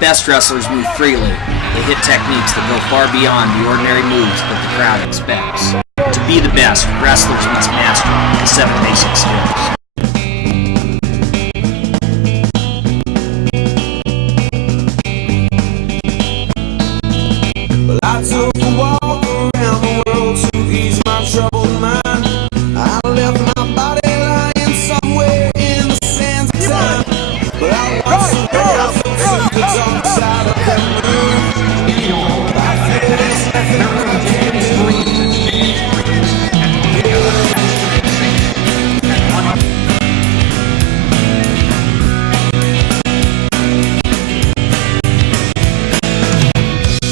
best wrestlers move freely. They hit techniques that go far beyond the ordinary moves that the crowd expects. To be the best, wrestlers must master the 7 basic skills. Well, I took a walk around the world to ease my troubled mind. I left my body lying somewhere in the sands of time. But I watched the world to the dark side of the moon. I feel there's nothing I can do.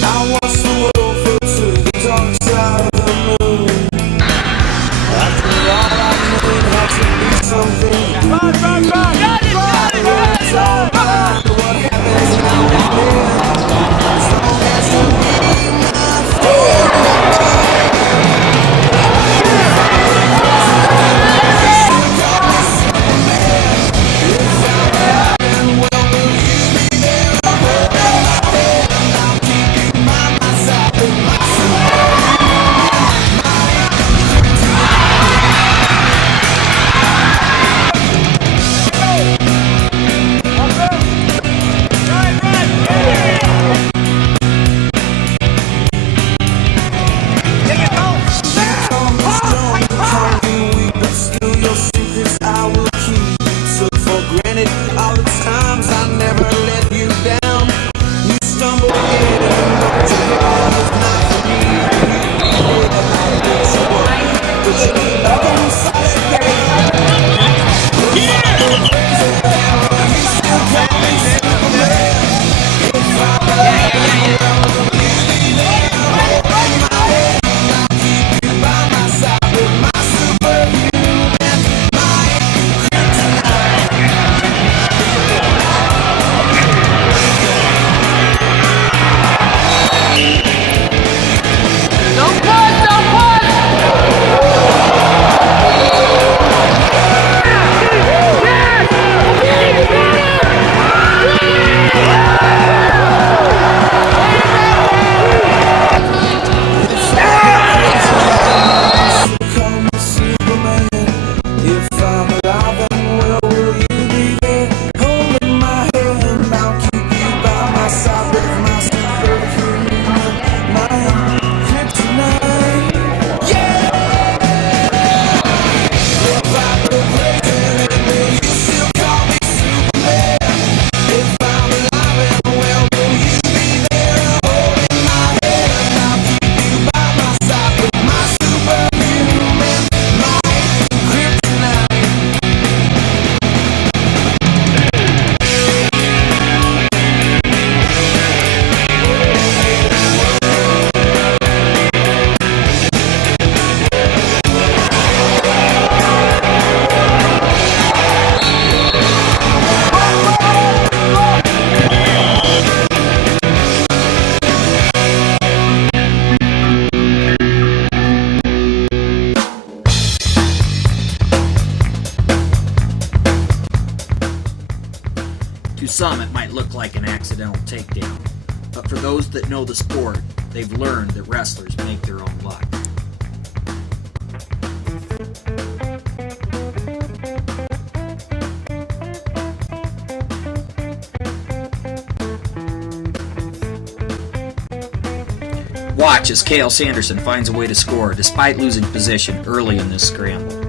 I watched the world float to the dark side of the moon. After all I knew it had to be something. What happens now and then? As long as you need my all the times I never let you down. You stumbled in and looked around. It's not for me. You did it, but you ain't nothing solid. You still call me Superman. If I'm alive, hold my head, I'll keep you by my side with my superhuman mind. To some, it might look like an accidental takedown, but for those that know the sport, they've learned that wrestlers make their own luck. Watch as Cale Sanderson finds a way to score despite losing position early in this scramble.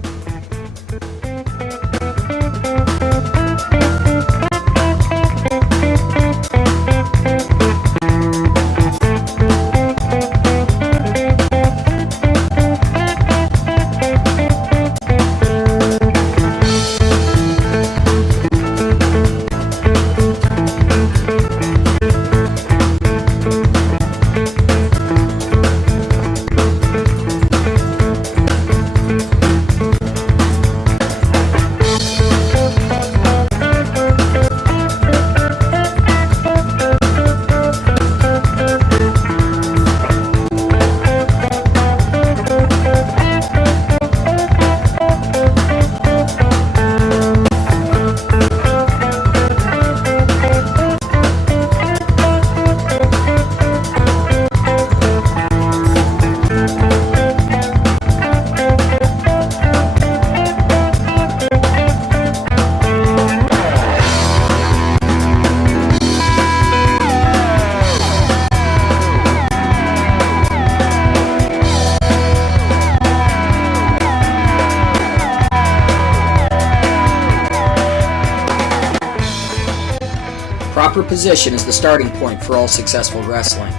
proper position is the starting point for all successful wrestling.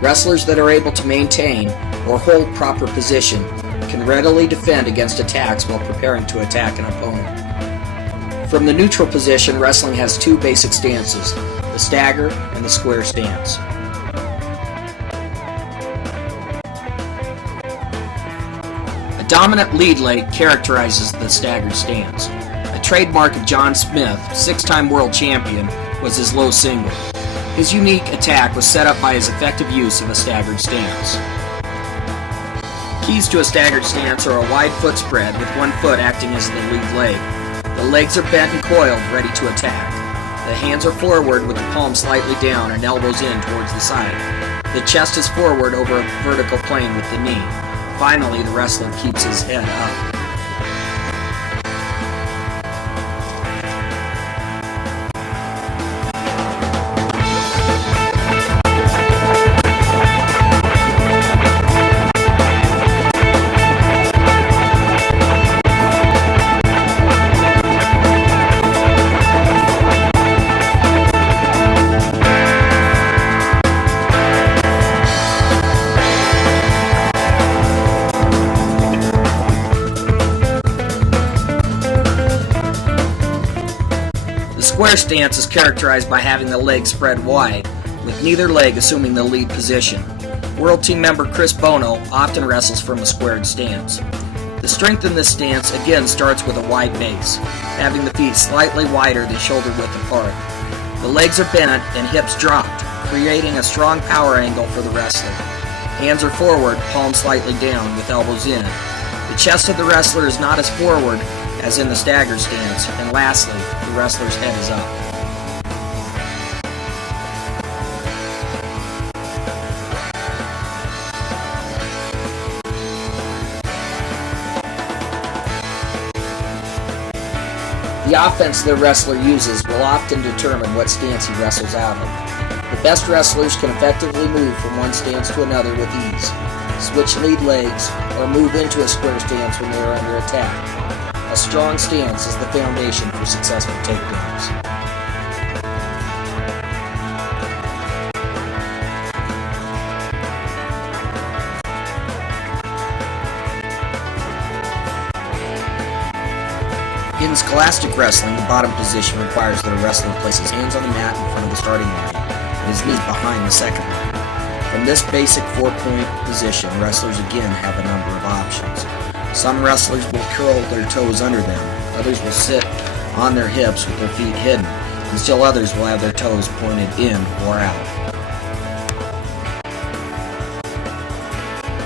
Wrestlers that are able to maintain or hold proper position can readily defend against attacks while preparing to attack an opponent. From the neutral position, wrestling has two basic stances, the stagger and the square stance. A dominant lead leg characterizes the staggered stance. A trademark of John Smith, six-time world champion, was his low single. His unique attack was set up by his effective use of a staggered stance. Keys to a staggered stance are a wide foot spread with one foot acting as the lead leg. The legs are bent and coiled, ready to attack. The hands are forward with the palms slightly down and elbows in towards the side. The chest is forward over a vertical plane with the knee. Finally, the wrestler keeps his head up. The square stance is characterized by having the legs spread wide, with neither leg assuming the lead position. World Team member Chris Bono often wrestles from a squared stance. The strength in this stance again starts with a wide base, having the feet slightly wider than shoulder width apart. The legs are bent and hips dropped, creating a strong power angle for the wrestler. Hands are forward, palms slightly down with elbows in. The chest of the wrestler is not as forward as in the stagger stance, and lastly, the wrestler's head is up. The offense the wrestler uses will often determine what stance he wrestles out of. The best wrestlers can effectively move from one stance to another with ease, switch lead legs, or move into a square stance when they are under attack. A strong stance is the foundation for successful takedowns. In scholastic wrestling, the bottom position requires that a wrestler place his hands on the mat in front of the starting line and his knees behind the second line. From this basic four-point position, wrestlers again have a number of options. Some wrestlers will curl their toes under them, others will sit on their hips with their feet hidden, and still others will have their toes pointed in or out.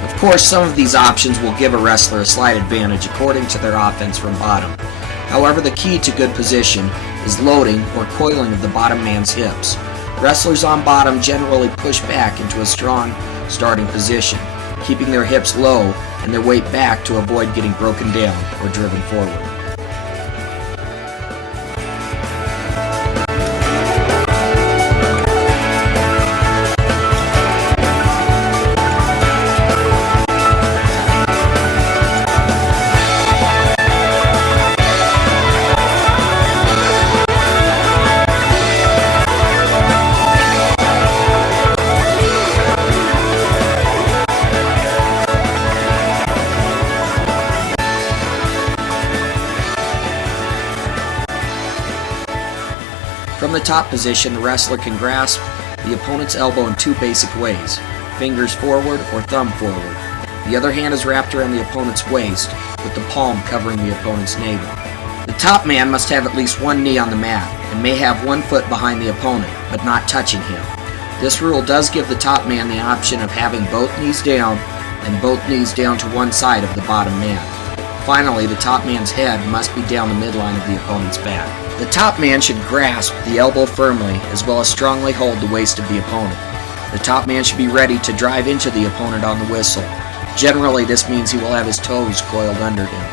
Of course, some of these options will give a wrestler a slight advantage according to their offense from bottom. However, the key to good position is loading or coiling of the bottom man's hips. Wrestlers on bottom generally push back into a strong starting position, keeping their hips low and their weight back to avoid getting broken down or driven forward. From the top position, the wrestler can grasp the opponent's elbow in two basic ways, fingers forward or thumb forward. The other hand is wrapped around the opponent's waist, with the palm covering the opponent's navel. The top man must have at least one knee on the mat, and may have one foot behind the opponent, but not touching him. This rule does give the top man the option of having both knees down, and both knees down to one side of the bottom man. Finally, the top man's head must be down the midline of the opponent's back. The top man should grasp the elbow firmly as well as strongly hold the waist of the opponent. The top man should be ready to drive into the opponent on the whistle. Generally, this means he will have his toes coiled under him,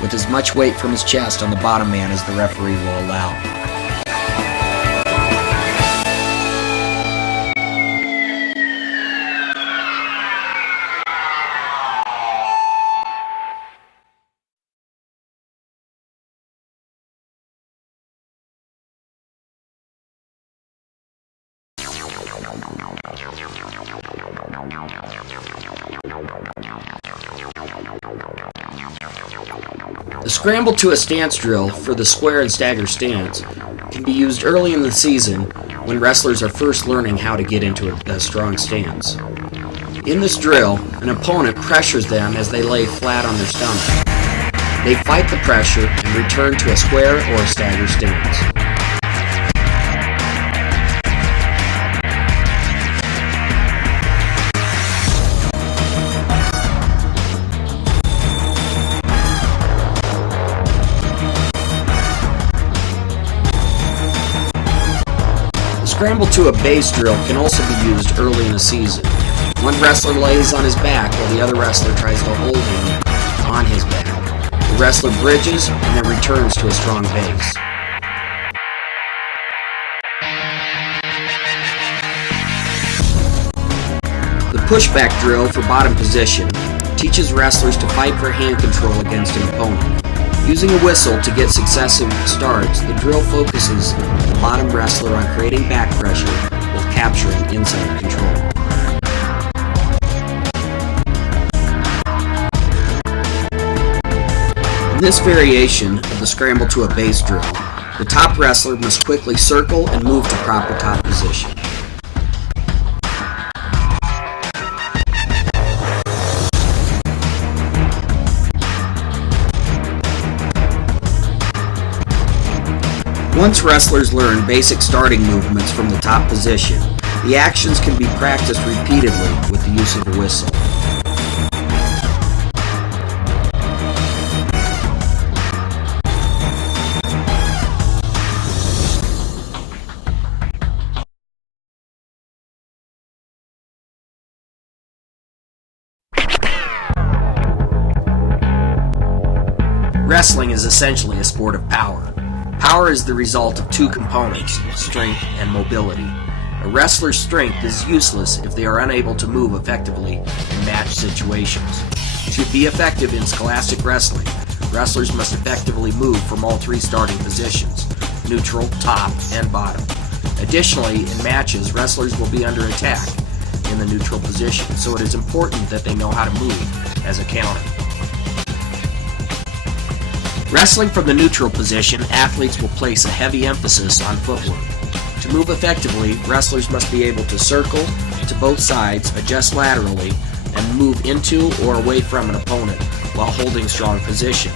with as much weight from his chest on the bottom man as the referee will allow. The scramble to a stance drill for the square and stagger stance can be used early in the season when wrestlers are first learning how to get into a strong stance. In this drill, an opponent pressures them as they lay flat on their stomach. They fight the pressure and return to a square or a stagger stance. The scramble to a base drill can also be used early in a season. One wrestler lays on his back while the other wrestler tries to hold him on his back. The wrestler bridges and then returns to a strong base. The pushback drill for bottom position teaches wrestlers to fight for hand control against an opponent. Using a whistle to get successive starts, the drill focuses the bottom wrestler on creating back pressure while capturing inside control. In this variation of the scramble to a base drill, the top wrestler must quickly circle and move to proper top position. Once wrestlers learn basic starting movements from the top position, the actions can be practiced repeatedly with the use of a whistle. Wrestling is essentially a sport of power. Power is the result of two components, strength and mobility. A wrestler's strength is useless if they are unable to move effectively in match situations. To be effective in scholastic wrestling, wrestlers must effectively move from all three starting positions, neutral, top, and bottom. Additionally, in matches, wrestlers will be under attack in the neutral position, so it is important that they know how to move as a counter. Wrestling from the neutral position, athletes will place a heavy emphasis on footwork. To move effectively, wrestlers must be able to circle to both sides, adjust laterally, and move into or away from an opponent while holding strong position.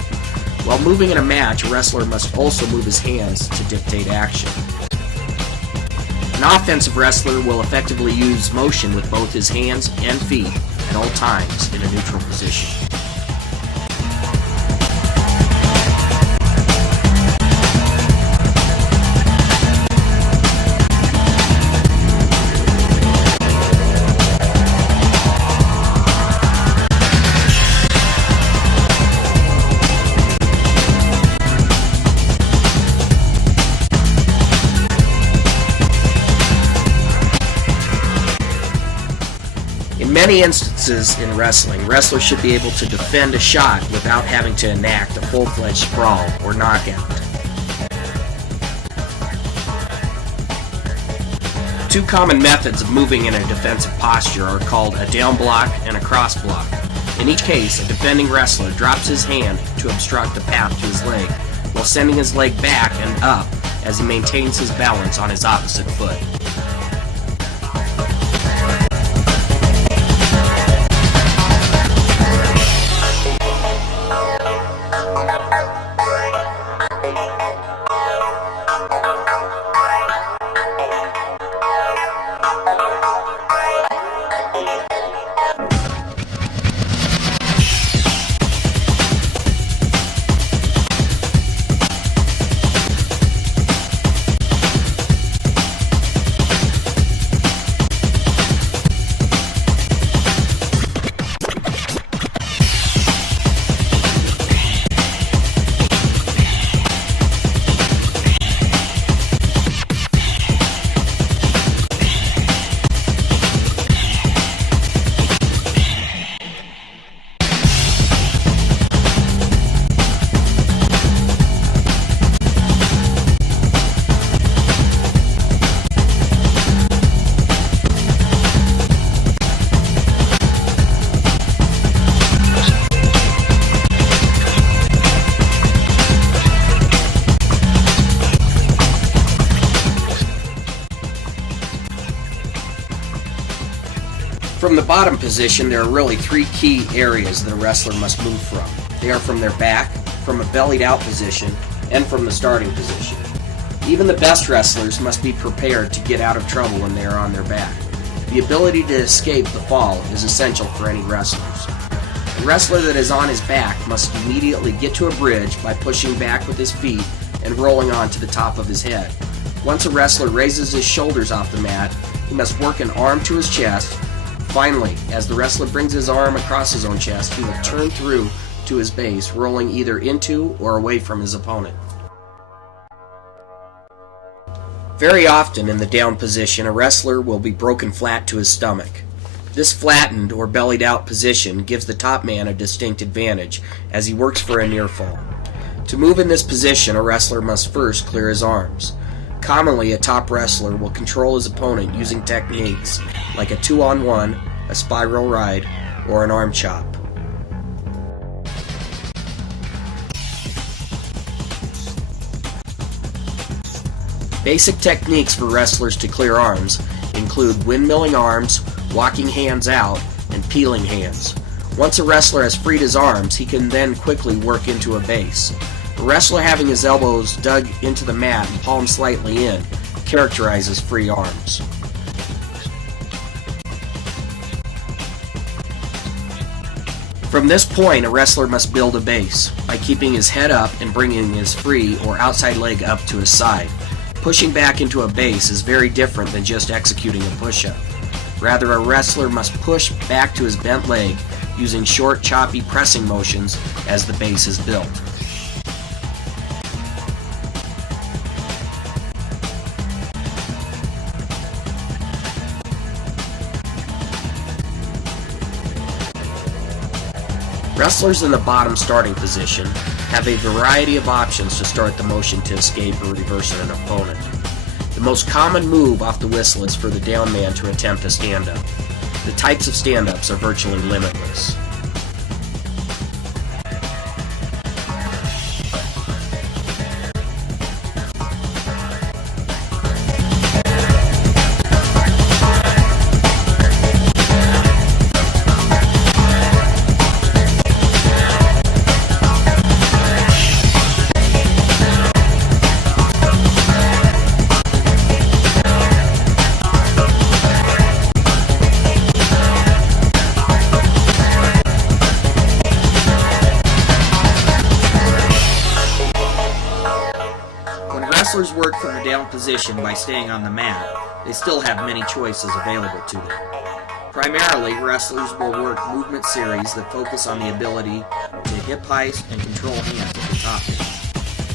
While moving in a match, a wrestler must also move his hands to dictate action. An offensive wrestler will effectively use motion with both his hands and feet at all times in a neutral position. In many instances in wrestling, wrestlers should be able to defend a shot without having to enact a full-fledged sprawl or knockout. Two common methods of moving in a defensive posture are called a down block and a cross block. In each case, a defending wrestler drops his hand to obstruct the path to his leg, while sending his leg back and up as he maintains his balance on his opposite foot. From the bottom position, there are really three key areas that a wrestler must move from. They are from their back, from a bellied out position, and from the starting position. Even the best wrestlers must be prepared to get out of trouble when they are on their back. The ability to escape the fall is essential for any wrestlers. A wrestler that is on his back must immediately get to a bridge by pushing back with his feet and rolling onto the top of his head. Once a wrestler raises his shoulders off the mat, he must work an arm to his chest. Finally, as the wrestler brings his arm across his own chest, he will turn through to his base, rolling either into or away from his opponent. Very often in the down position, a wrestler will be broken flat to his stomach. This flattened or bellied out position gives the top man a distinct advantage as he works for a near fall. To move in this position, a wrestler must first clear his arms. Commonly, a top wrestler will control his opponent using techniques like a 2-on-1, a spiral ride, or an arm chop. Basic techniques for wrestlers to clear arms include windmilling arms, walking hands out, and peeling hands. Once a wrestler has freed his arms, he can then quickly work into a base. A wrestler having his elbows dug into the mat and palms slightly in characterizes free arms. From this point, a wrestler must build a base by keeping his head up and bringing his free or outside leg up to his side. Pushing back into a base is very different than just executing a push-up. Rather, a wrestler must push back to his bent leg using short, choppy pressing motions as the base is built. Wrestlers in the bottom starting position have a variety of options to start the motion to escape or reverse an opponent. The most common move off the whistle is for the down man to attempt a stand-up. The types of stand-ups are virtually limitless. Wrestlers work from the down position by staying on the mat. They still have many choices available to them. Primarily, wrestlers will work movement series that focus on the ability to hip heist and control hands at the top.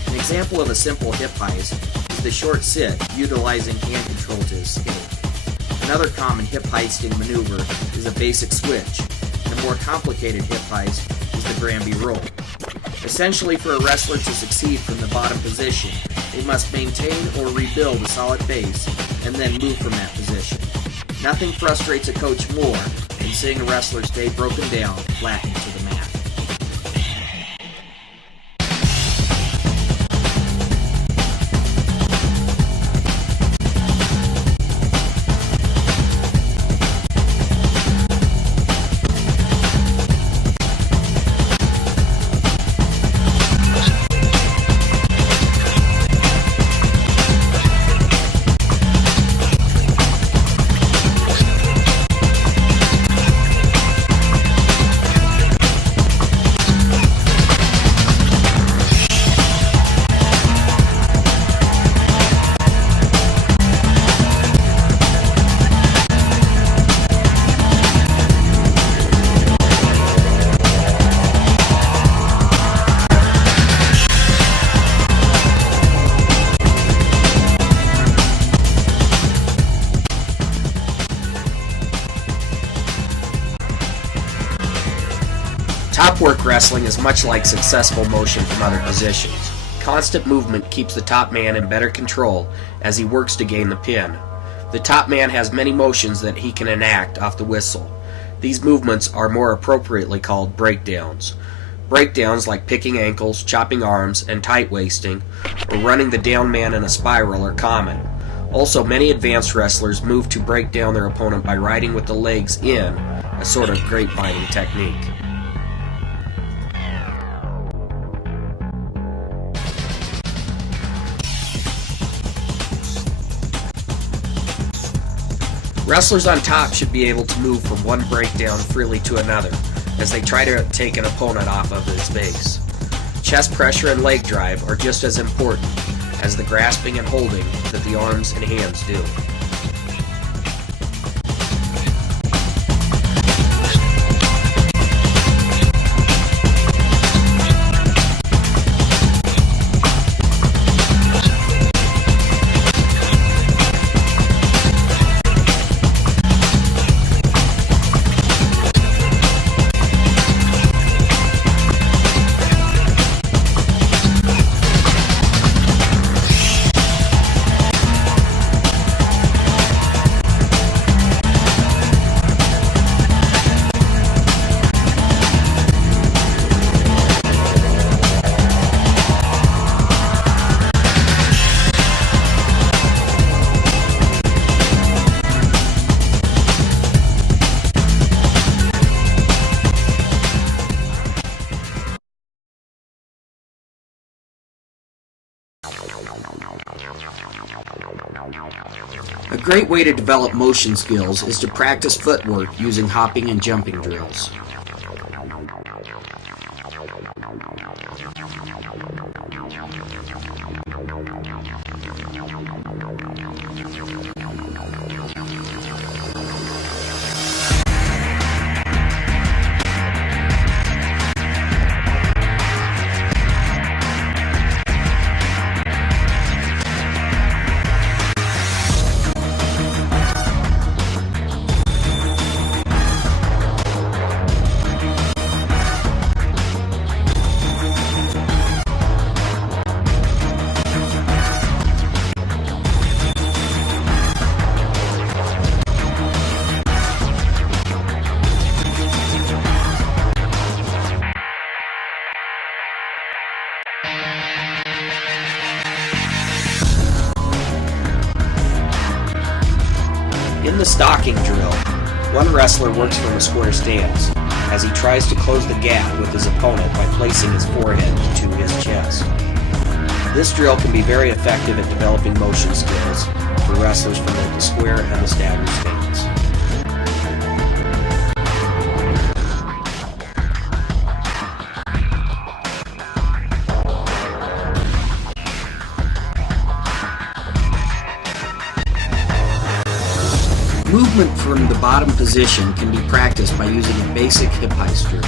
An example of a simple hip heist is the short sit utilizing hand control to escape. Another common hip heisting maneuver is a basic switch, and a more complicated hip heist is the Granby roll. Essentially, for a wrestler to succeed from the bottom position, they must maintain or rebuild a solid base and then move from that position. Nothing frustrates a coach more than seeing a wrestler stay broken down flat into the mat. Top work wrestling is much like successful motion from other positions. Constant movement keeps the top man in better control as he works to gain the pin. The top man has many motions that he can enact off the whistle. These movements are more appropriately called breakdowns. Breakdowns like picking ankles, chopping arms, and tight waisting, or running the down man in a spiral are common. Also, many advanced wrestlers move to break down their opponent by riding with the legs in, a sort of grapevine technique. Wrestlers on top should be able to move from one breakdown freely to another, as they try to take an opponent off of his base. Chest pressure and leg drive are just as important as the grasping and holding that the arms and hands do. A great way to develop motion skills is to practice footwork using hopping and jumping drills. In the stocking drill, one wrestler works from a square stance as he tries to close the gap with his opponent by placing his forehead to his chest. This drill can be very effective at developing motion skills for wrestlers from both the square and the stagger stance. Movement from the bottom position can be practiced by using a basic hip heist drill.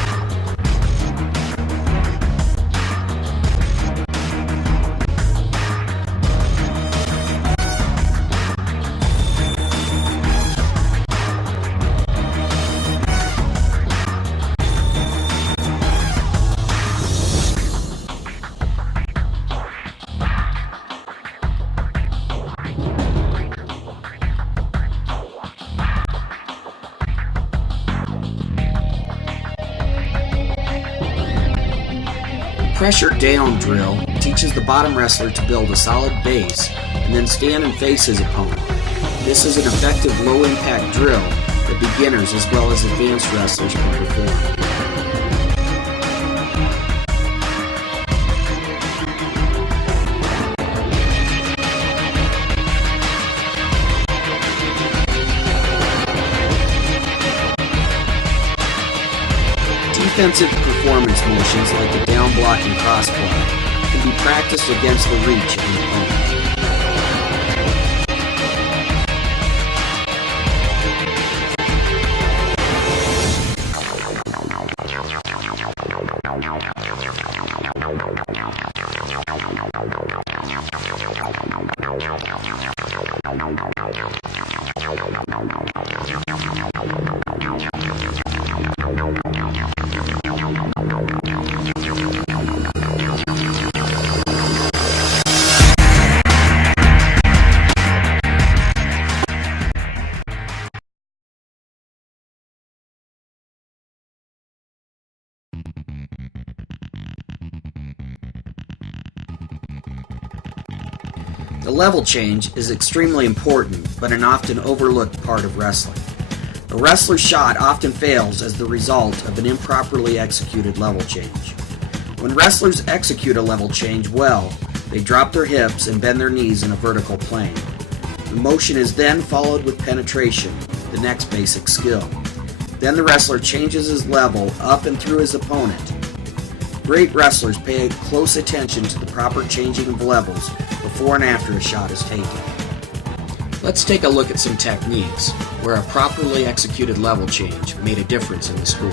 Pressure down drill teaches the bottom wrestler to build a solid base and then stand and face his opponent. This is an effective low impact drill that beginners as well as advanced wrestlers can perform. Defensive performance motions like the down block and cross block can be practiced against the reach of the opponent. The level change is extremely important, but an often overlooked part of wrestling. A wrestler's shot often fails as the result of an improperly executed level change. When wrestlers execute a level change well, they drop their hips and bend their knees in a vertical plane. The motion is then followed with penetration, the next basic skill. Then the wrestler changes his level up and through his opponent. Great wrestlers pay close attention to the proper changing of levels before and after a shot is taken. Let's take a look at some techniques where a properly executed level change made a difference in the score.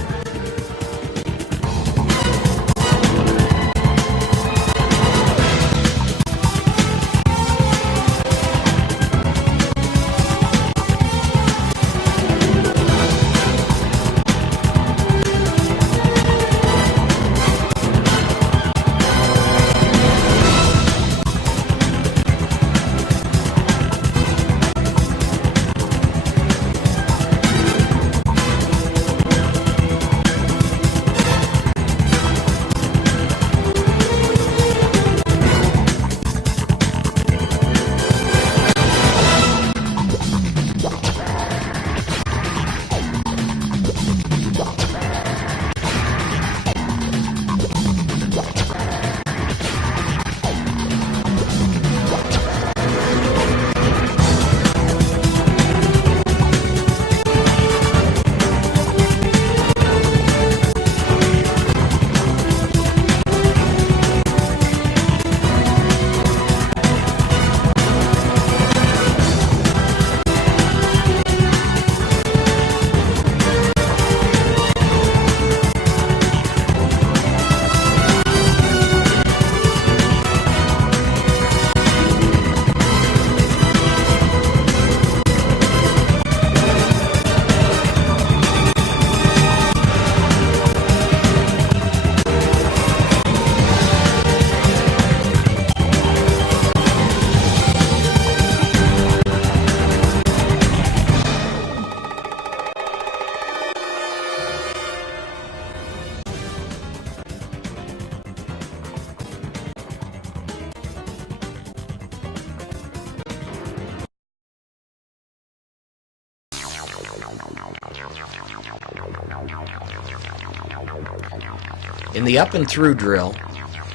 In the up and through drill,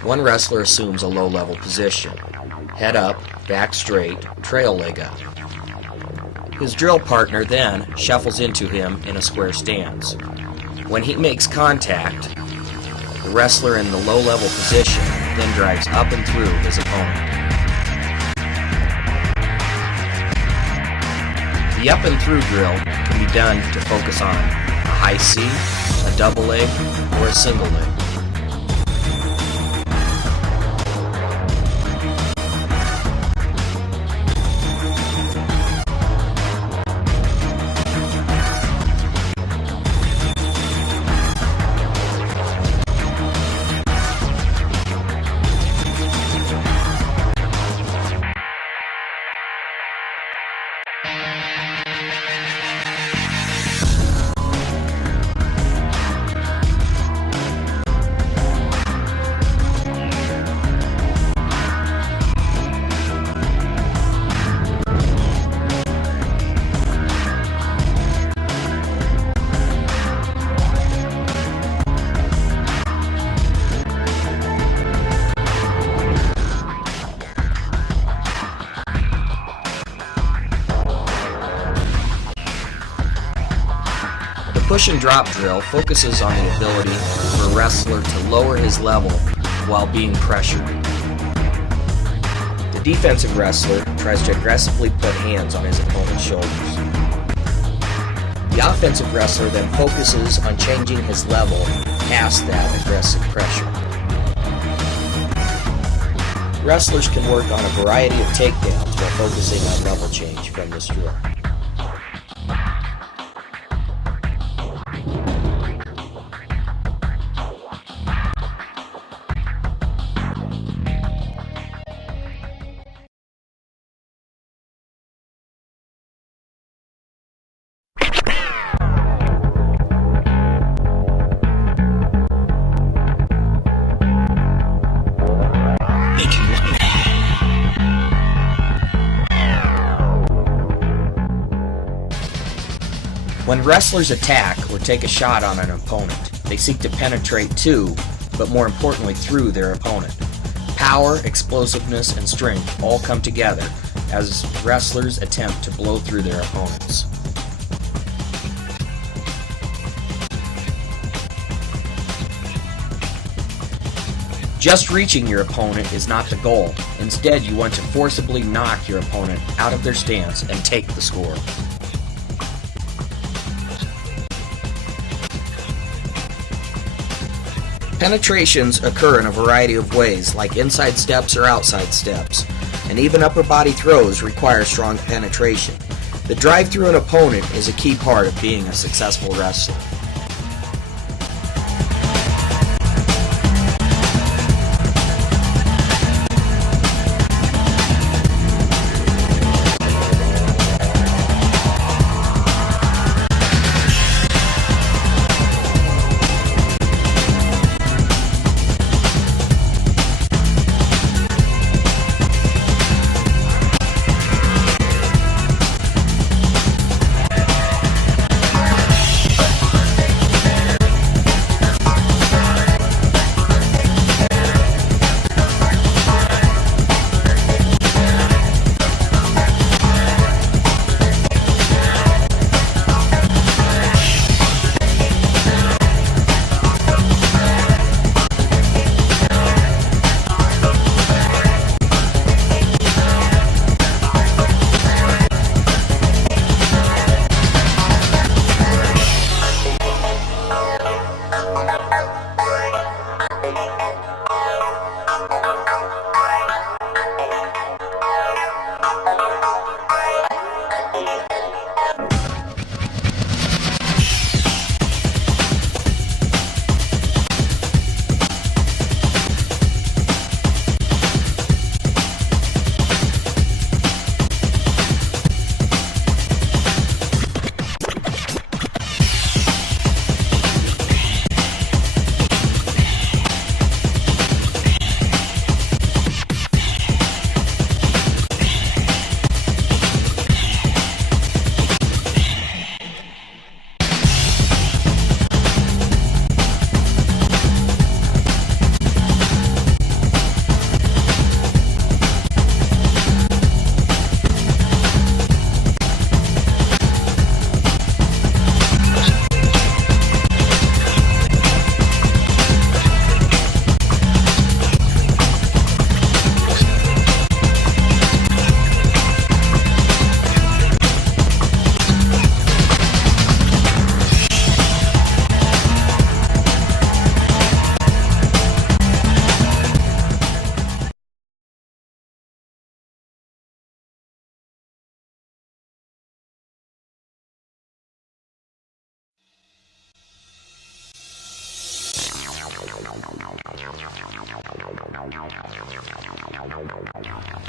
one wrestler assumes a low-level position. Head up, back straight, trail leg up. His drill partner then shuffles into him in a square stance. When he makes contact, the wrestler in the low-level position then drives up and through his opponent. The up and through drill can be done to focus on a high C, a double leg, or a single leg. Push and drop drill focuses on the ability for a wrestler to lower his level while being pressured. The defensive wrestler tries to aggressively put hands on his opponent's shoulders. The offensive wrestler then focuses on changing his level past that aggressive pressure. Wrestlers can work on a variety of takedowns while focusing on level change from this drill. When wrestlers attack or take a shot on an opponent, they seek to penetrate to, but more importantly through their opponent. Power, explosiveness, and strength all come together as wrestlers attempt to blow through their opponents. Just reaching your opponent is not the goal. Instead, you want to forcibly knock your opponent out of their stance and take the score. Penetrations occur in a variety of ways, like inside steps or outside steps, and even upper body throws require strong penetration. The drive through an opponent is a key part of being a successful wrestler.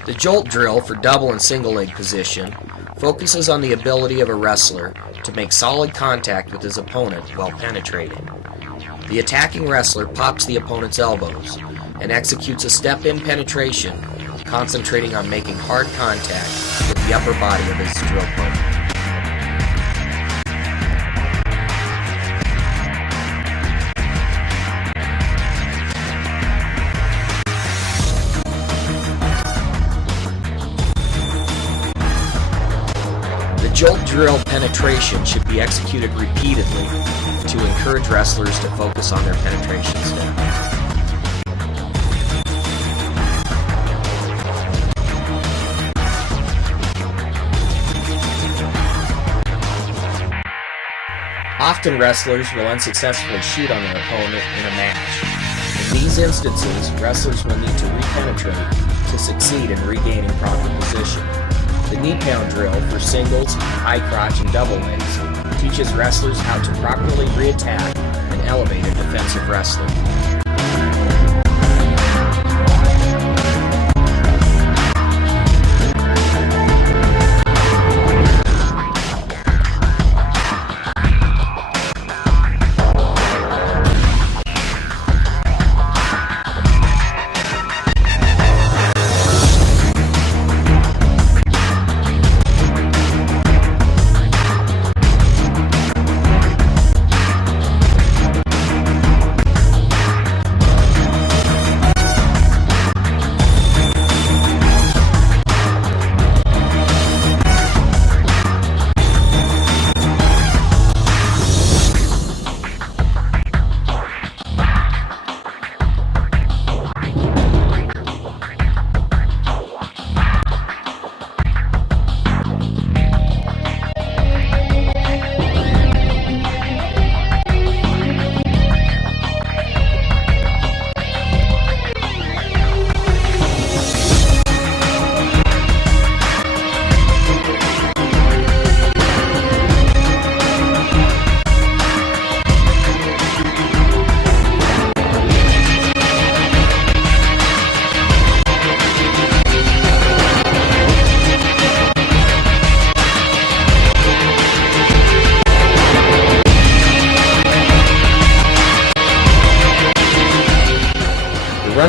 The jolt drill for double and single leg position focuses on the ability of a wrestler to make solid contact with his opponent while penetrating. The attacking wrestler pops the opponent's elbows and executes a step-in penetration, concentrating on making hard contact with the upper body of his drill partner. Jolt drill penetration should be executed repeatedly to encourage wrestlers to focus on their penetration step. Often wrestlers will unsuccessfully shoot on their opponent in a match. In these instances, wrestlers will need to re-penetrate to succeed in regaining proper position. The knee pound drill for singles, high crotch, and double legs teaches wrestlers how to properly re-attack and elevate a defensive wrestler.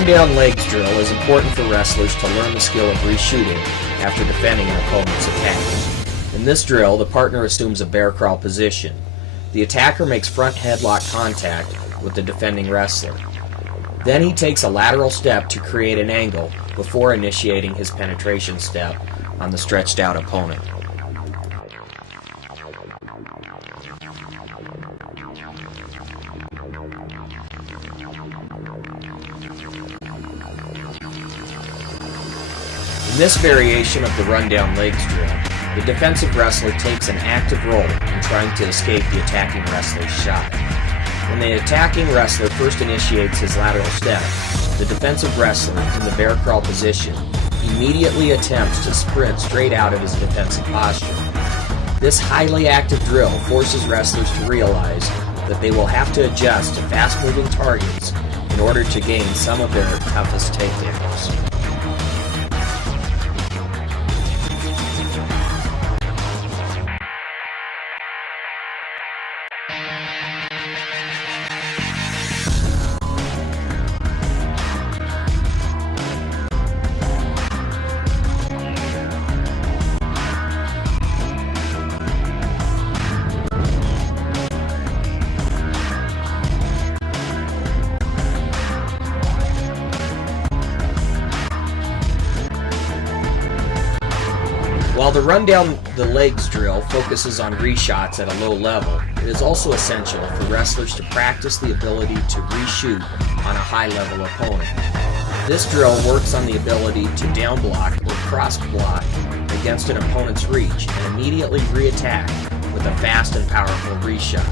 rundown legs drill is important for wrestlers to learn the skill of reshooting after defending an opponent's attack. In this drill, the partner assumes a bear crawl position. The attacker makes front headlock contact with the defending wrestler. Then he takes a lateral step to create an angle before initiating his penetration step on the stretched out opponent. In this variation of the rundown legs drill, the defensive wrestler takes an active role in trying to escape the attacking wrestler's shot. When the attacking wrestler first initiates his lateral step, the defensive wrestler in the bear crawl position immediately attempts to sprint straight out of his defensive posture. This highly active drill forces wrestlers to realize that they will have to adjust to fast-moving targets in order to gain some of their toughest takedowns. While the rundown the legs drill focuses on reshots at a low level, it is also essential for wrestlers to practice the ability to reshoot on a high-level opponent. This drill works on the ability to down block or cross block against an opponent's reach and immediately re-attack with a fast and powerful reshot.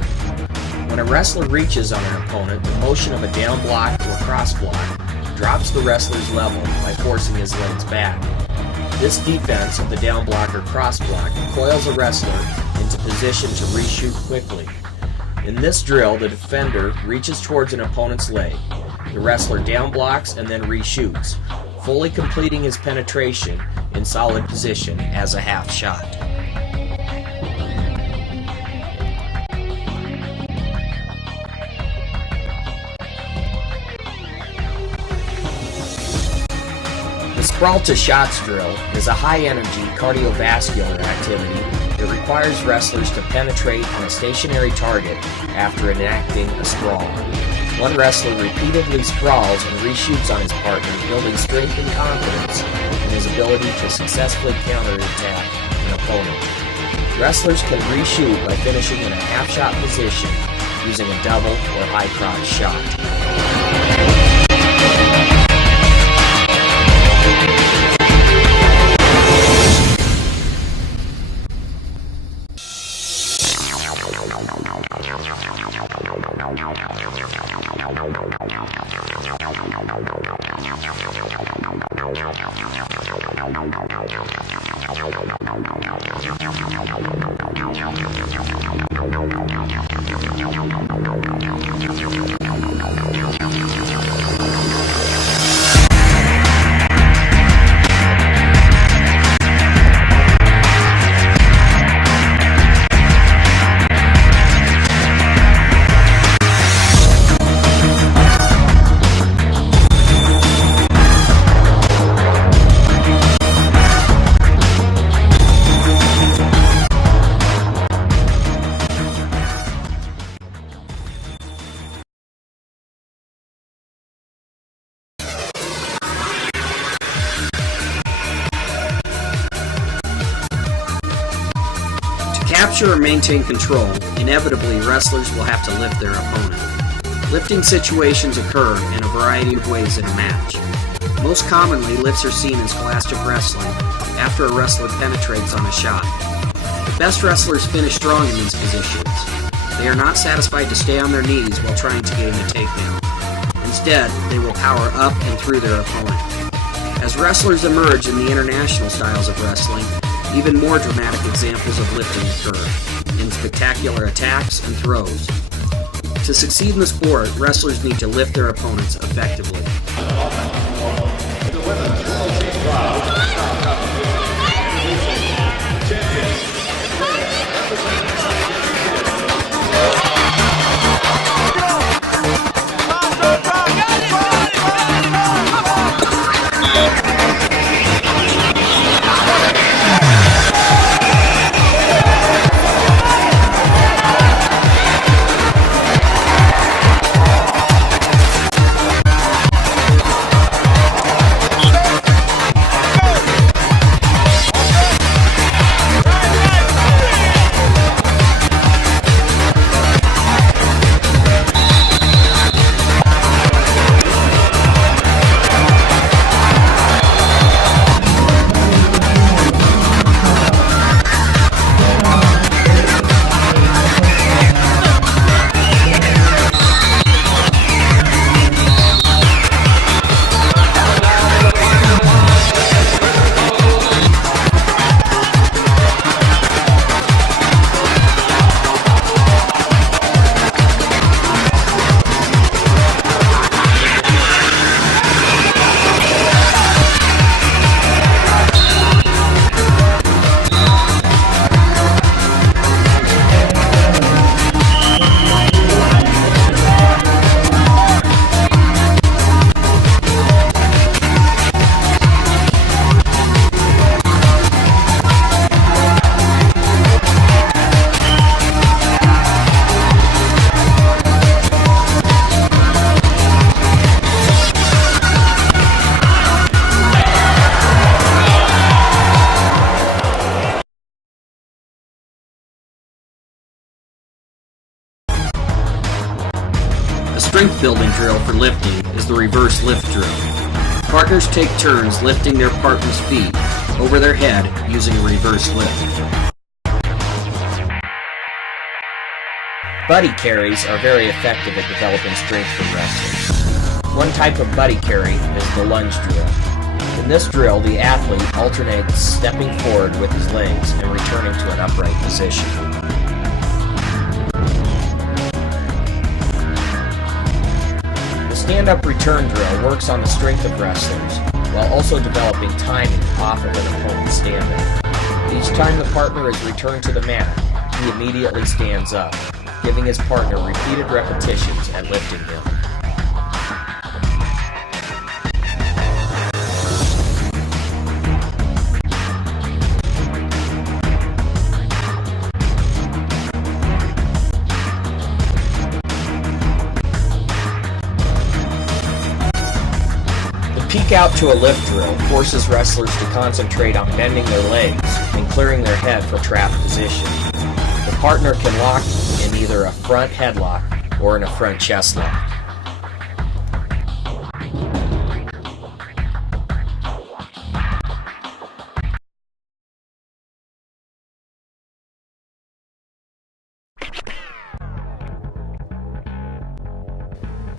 When a wrestler reaches on an opponent, the motion of a down block or cross block drops the wrestler's level by forcing his legs back. This defense of the down block or cross block coils a wrestler into position to reshoot quickly. In this drill, the defender reaches towards an opponent's leg. The wrestler down blocks and then reshoots, fully completing his penetration in solid position as a half shot. The sprawl to shots drill is a high-energy cardiovascular activity that requires wrestlers to penetrate on a stationary target after enacting a sprawl. One wrestler repeatedly sprawls and reshoots on his partner, building strength and confidence in his ability to successfully counterattack an opponent. Wrestlers can reshoot by finishing in a half-shot position using a double or high-crotch shot. To capture or maintain control, inevitably wrestlers will have to lift their opponent. Lifting situations occur in a variety of ways in a match. Most commonly, lifts are seen in scholastic wrestling after a wrestler penetrates on a shot. The best wrestlers finish strong in these positions. They are not satisfied to stay on their knees while trying to gain a takedown. Instead, they will power up and through their opponent. As wrestlers emerge in the international styles of wrestling, even more dramatic examples of lifting occur in spectacular attacks and throws. To succeed in the sport, wrestlers need to lift their opponents effectively. strength building drill for lifting is the reverse lift drill. Partners take turns lifting their partner's feet over their head using a reverse lift. Buddy carries are very effective at developing strength for wrestlers. One type of buddy carry is the lunge drill. In this drill, the athlete alternates stepping forward with his legs and returning to an upright position. The stand-up return drill works on the strength of wrestlers while also developing timing off of an opponent's stand-up. Each time the partner is returned to the mat, he immediately stands up, giving his partner repeated repetitions at lifting him. Peek out to a lift drill forces wrestlers to concentrate on bending their legs and clearing their head for trapped position. The partner can lock in either a front headlock or in a front chest lock.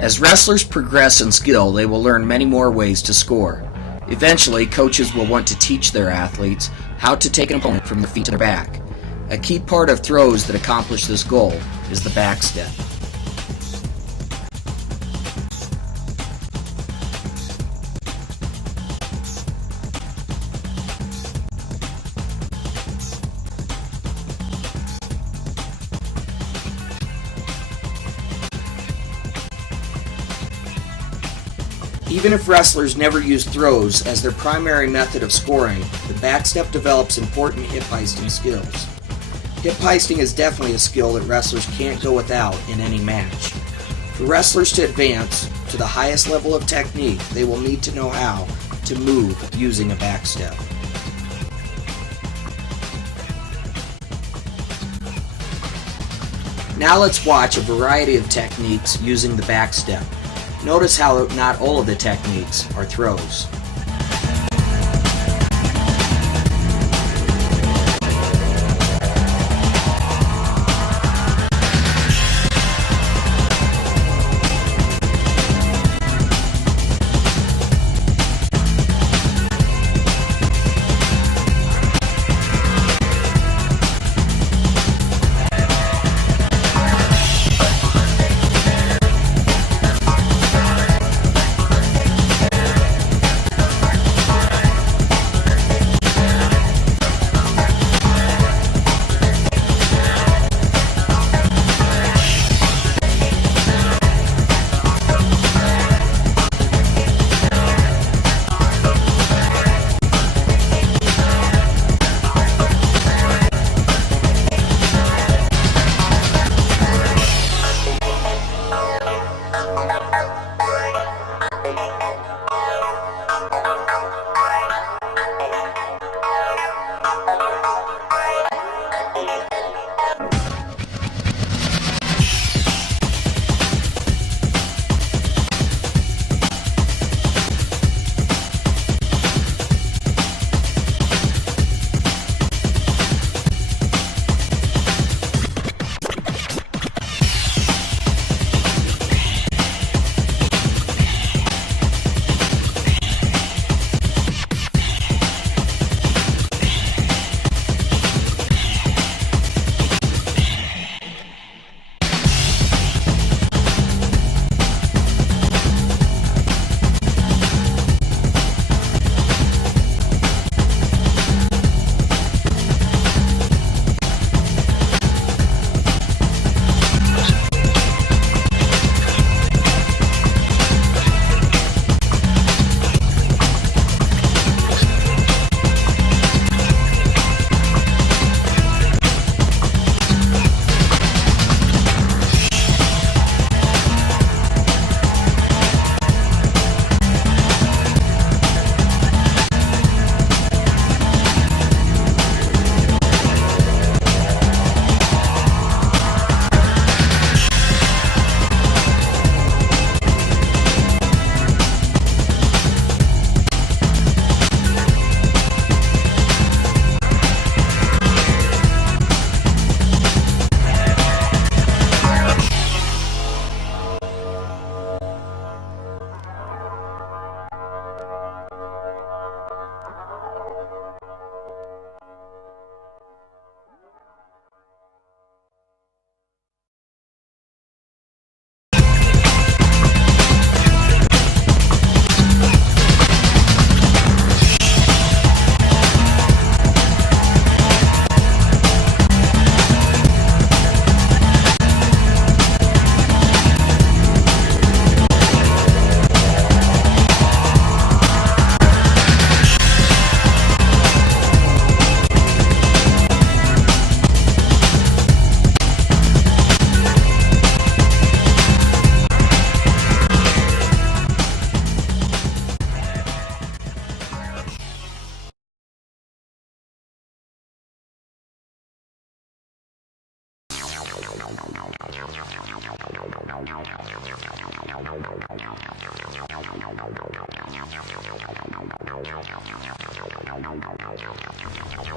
As wrestlers progress in skill, they will learn many more ways to score. Eventually, coaches will want to teach their athletes how to take an opponent from their feet to their back. A key part of throws that accomplish this goal is the back step. Even if wrestlers never use throws as their primary method of scoring, the backstep develops important hip heisting skills. Hip heisting is definitely a skill that wrestlers can't go without in any match. For wrestlers to advance to the highest level of technique, they will need to know how to move using a backstep. Now let's watch a variety of techniques using the backstep. Notice how not all of the techniques are throws.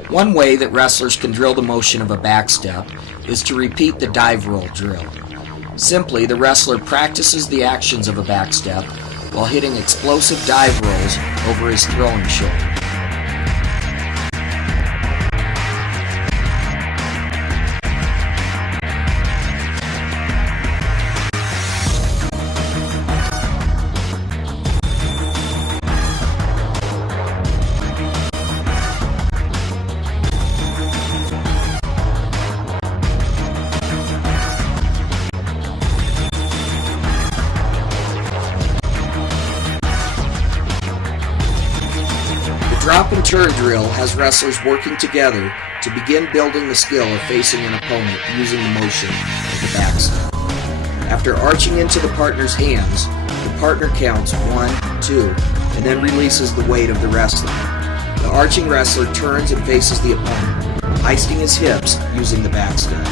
One way that wrestlers can drill the motion of a back step is to repeat the dive roll drill. Simply, the wrestler practices the actions of a back step while hitting explosive dive rolls over his throwing shoulder. Drop and turn drill has wrestlers working together to begin building the skill of facing an opponent using the motion of the back step. After arching into the partner's hands, the partner counts 1, 2, and then releases the weight of the wrestler. The arching wrestler turns and faces the opponent, heisting his hips using the back step.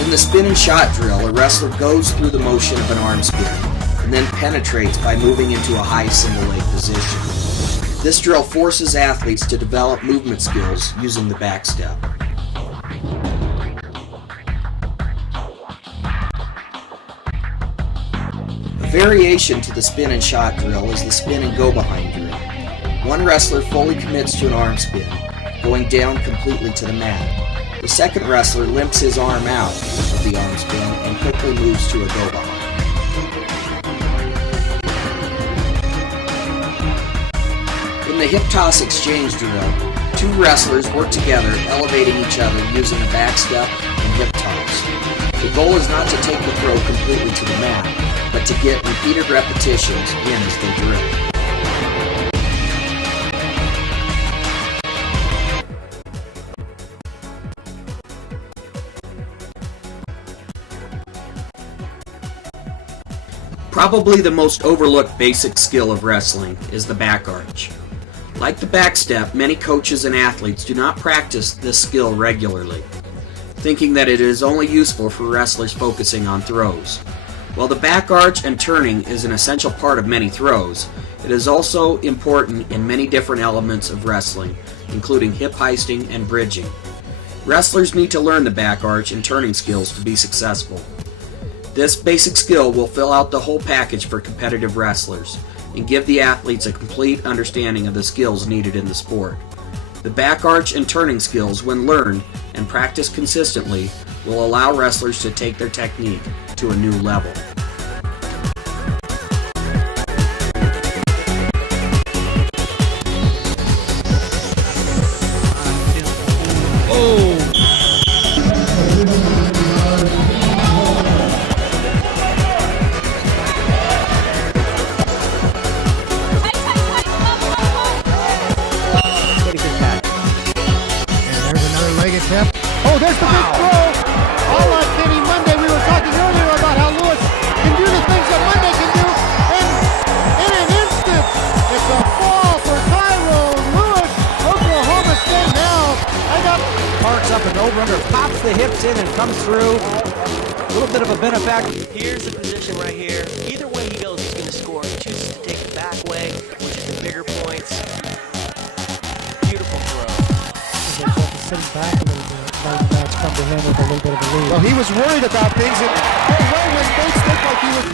In the spin and shot drill, a wrestler goes through the motion of an arm spin and then penetrates by moving into a high single leg position. This drill forces athletes to develop movement skills using the back step. A variation to the spin and shot drill is the spin and go behind drill. One wrestler fully commits to an arm spin, going down completely to the mat. The second wrestler limps his arm out of the arm spin and quickly moves to a go behind. In the hip toss exchange drill, two wrestlers work together, elevating each other using a back step and hip toss. The goal is not to take the throw completely to the mat, but to get repeated repetitions in as they drill. Probably the most overlooked basic skill of wrestling is the back arch. Like the back step, many coaches and athletes do not practice this skill regularly, thinking that it is only useful for wrestlers focusing on throws. While the back arch and turning is an essential part of many throws, it is also important in many different elements of wrestling, including hip heisting and bridging. Wrestlers need to learn the back arch and turning skills to be successful. This basic skill will fill out the whole package for competitive wrestlers and give the athletes a complete understanding of the skills needed in the sport. The back arch and turning skills, when learned and practiced consistently, will allow wrestlers to take their technique to a new level. Oh, there's the big throw! All on Kenny Monday. We were talking earlier about how Lewis can do the things that Monday can do, and in an instant, it's a fall for Tyrone Lewis. Oklahoma State now. Parks up and over under, pops the hips in and comes through. A little bit of a benefactor. Here's the position right here. Either way he goes, he's going to score. He chooses to take the back way, which is the bigger points. Beautiful throw. Sitting back a little bit, letting Max come to him with a little bit of a lead. Well, he was worried about things, and when Bates looked like he was...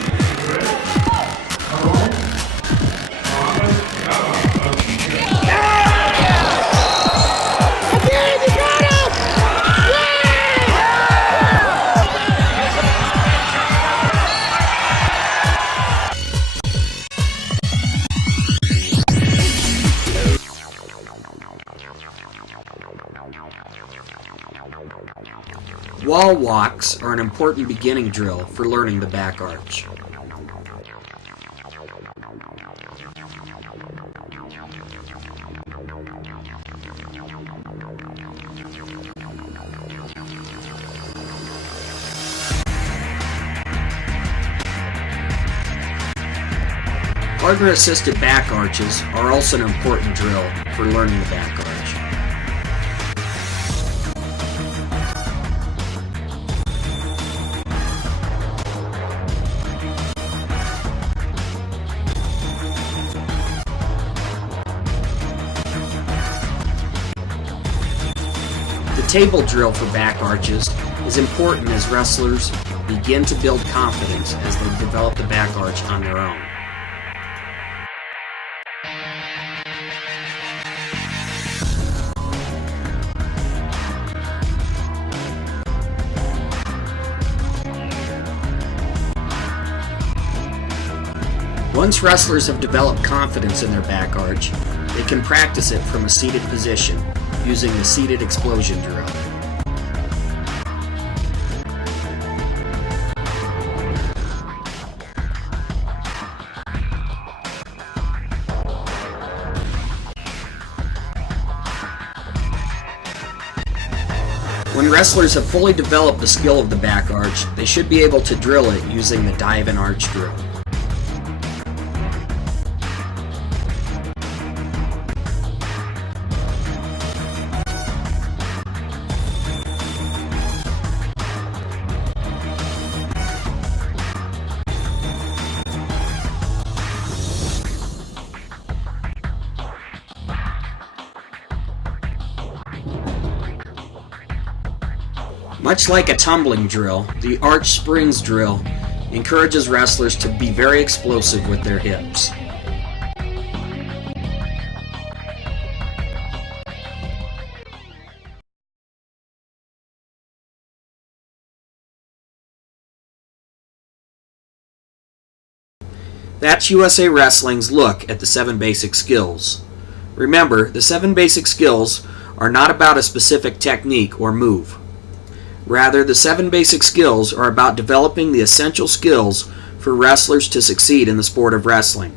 Again, you got him! Wall walks are an important beginning drill for learning the back arch. Partner-assisted back arches are also an important drill for learning the back arch. The table drill for back arches is important as wrestlers begin to build confidence as they develop the back arch on their own. Once wrestlers have developed confidence in their back arch, they can practice it from a seated position using the seated explosion drill. When wrestlers have fully developed the skill of the back arch, they should be able to drill it using the dive and arch drill. Much like a tumbling drill, the arch springs drill encourages wrestlers to be very explosive with their hips. That's USA Wrestling's look at the 7 basic skills. Remember, the 7 basic skills are not about a specific technique or move. Rather, the 7 basic skills are about developing the essential skills for wrestlers to succeed in the sport of wrestling.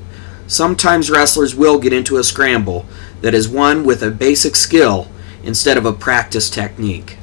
Sometimes wrestlers will get into a scramble that is won with a basic skill instead of a practice technique.